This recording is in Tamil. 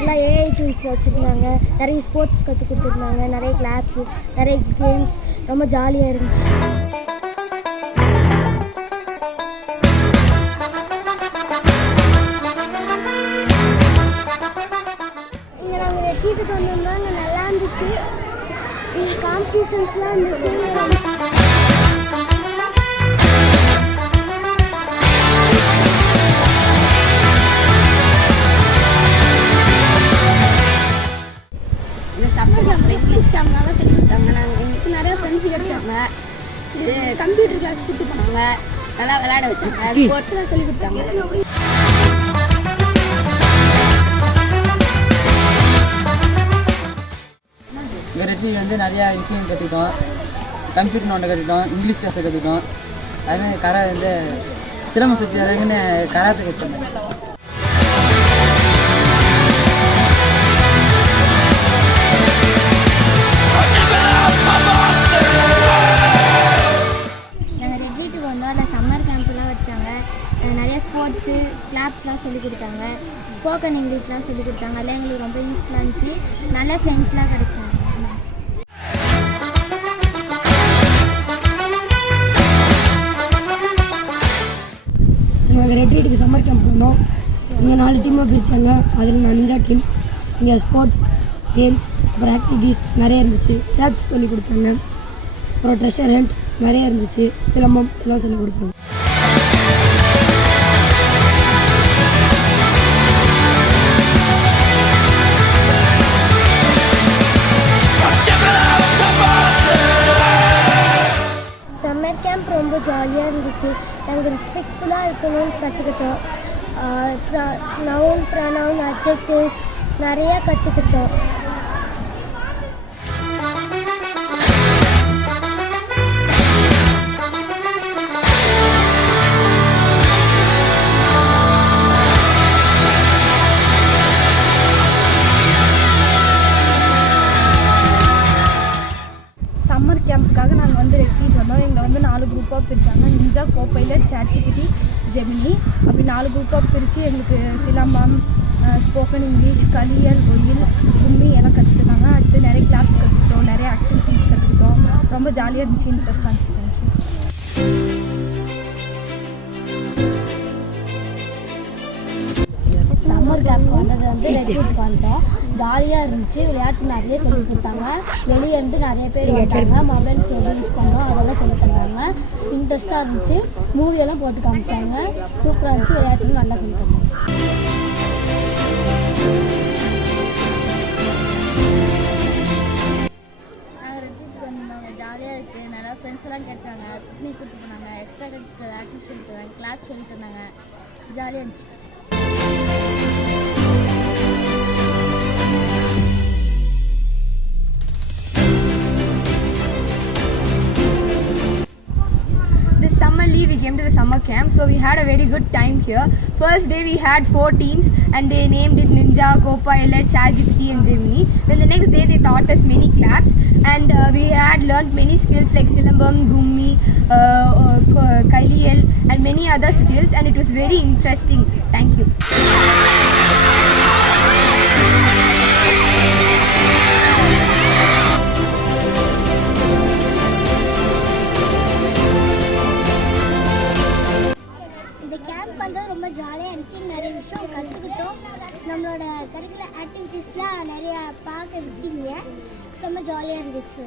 டீச்சர்லாம் ஏஐ டூல்ஸ் வச்சுருந்தாங்க, நிறைய ஸ்போர்ட்ஸ் கற்றுக் கொடுத்துருந்தாங்க, நிறைய கிளாப்ஸு, நிறைய கேம்ஸ், ரொம்ப ஜாலியாக இருந்துச்சு. இங்கே நாங்கள் வச்சுட்டு வந்திருந்தாங்க, நல்லா இருந்துச்சு. இங்கே காம்படிஷன்ஸ்லாம் இருந்துச்சு. இங்கிலீஷ் கேம்ப் நல்லா சொல்லி கொடுத்தாங்க. எங்களுக்கு நிறைய ஃப்ரெண்ட்ஸ் கிடைச்சாங்க. கம்ப்யூட்டர் கிளாஸ் கூப்பிட்டு போனாங்க, நல்லா விளையாட வச்சாங்க, ஸ்போர்ட்ஸ்லாம் சொல்லி கொடுத்தாங்க. இங்கே ரெட்டி நிறையா விஷயம் கற்றுக்கிட்டோம். கம்ப்யூட்டர் நோண்டை கற்றுக்கிட்டோம், இங்கிலீஷ் கிளாஸை கற்றுக்கிட்டோம். அதுமாதிரி சிலம்பம் சுற்றி வரக்குன்னு கராத்தை கற்றுக்கிட்டோம். சம்மர் கேம்ப்லாம் வச்சாங்க, நிறைய ஸ்போர்ட்ஸு கிளாப்ஸ்லாம் சொல்லிக் கொடுத்தாங்க, ஸ்போக்கன் இங்கிலீஷ்லாம் சொல்லிக் கொடுத்தாங்க. அதெல்லாம் எங்களுக்கு ரொம்ப யூஸ்ஃபுல்லாக இருந்துச்சு. நல்ல ஃப்ரெண்ட்ஸ்லாம் கிடைச்சாங்க. நாங்கள் ரெட்ரீட்டுக்கு சம்மர் கேம்ப் போனோம். இங்கே 4 டீமாக பிரித்தாங்க. அதில் நான் நிஞ்சா டீம். இங்கே ஸ்போர்ட்ஸ், கேம்ஸ், அப்புறம் ஆக்டிவிட்டீஸ் நிறைய இருந்துச்சு. கிளாப்ஸ் சொல்லிக் கொடுத்தாங்க, அப்புறம் ட்ரெஷர் ஹண்ட் நிறைய இருந்துச்சு. சிலம்பம் எல்லாம் சொல்லிக் கொடுத்தாங்க. சம்மர் கேம்ப் ரொம்ப ஜாலியாக இருந்துச்சு. நாங்கள் ரெஸ்பெக்ட்ஃபுல்லாக இருக்கணும்னு கற்றுக்கிட்டோம். நவுன், ப்ரனவுன், அட்ஜெக்டிவ்ஸ் நிறையா கற்றுக்கிட்டோம். சம்மர் கேம்புக்காக நாங்கள் ரெட்ரீட் வந்தோம். எங்களை 4 குரூப்பாக பிரித்தாங்க. நிஞ்சா, கோபைலட், சாட்ஜிபிடி, ஜெமினி அப்படி 4 குரூப்பாக பிரித்து எங்களுக்கு சிலம்பம், ஸ்போக்கன் இங்கிலீஷ், கலியல், ஒயில், கும்மி எல்லாம் கற்றுக்கிட்டாங்க. அடுத்து நிறைய கிளாப்ஸ் கற்றுக்கிட்டோம், நிறைய ஆக்டிவிட்டீஸ் கற்றுக்கிட்டோம். ரொம்ப ஜாலியாக இருந்துச்சு, இன்ட்ரெஸ்டாக இருந்துச்சு. சம்மர் கேம்ப் வந்தது ரெட்ரீட்டுக்கு வந்துட்டோம். ஜாலியாக இருந்துச்சு. விளையாட்டு நிறைய சொல்லி கொடுத்தாங்க. வெளியே நிறைய பேர் வந்தாங்க. மொபைல்ஸ் எப்படி யூஸ் பண்ணோம் அதெல்லாம் சொல்லி தந்தாங்க. இன்ட்ரெஸ்ட்டாக இருந்துச்சு. மூவியெல்லாம் போட்டு காமிச்சாங்க. சூப்பராக இருந்துச்சு. விளையாட்டுன்னு நல்லா சொல்லி தந்தாங்க. நாங்கள் ரெட்ரீட்டுக்கு வந்தாங்க, ஜாலியாக இருக்குது. நிறையா ஃப்ரெண்ட்ஸ் எல்லாம் கேட்டாங்க, பிக்னிக் கூப்பிட்டு போனாங்க, எக்ஸ்ட்ரா கரிக்குலர் ஆக்டிவிட்டி சொல்லி தந்தாங்க, கிளாஸ் சொல்லி தந்தாங்க. ஜாலியாக இருந்துச்சு. We came to the summer camp, so we had a very good time here. First day we had 4 teams and they named it Ninja, Copilot, ChatGPT and Gemini. Then the next day they taught us many claps and we had learned many skills like Silambam, Gummi, Kailiyal and many other skills, and it was very interesting. Thank you. ரொம்ப ஜாலியாக இருந்துச்சு. நிறைய விஷயம் கற்றுக்கிட்டோம். நம்மளோட கரிக்குலர் ஆக்டிவிட்டீஸ்லாம் நிறையா பார்க்க விட்டீங்க. ரொம்ப ஜாலியாக இருந்துச்சு.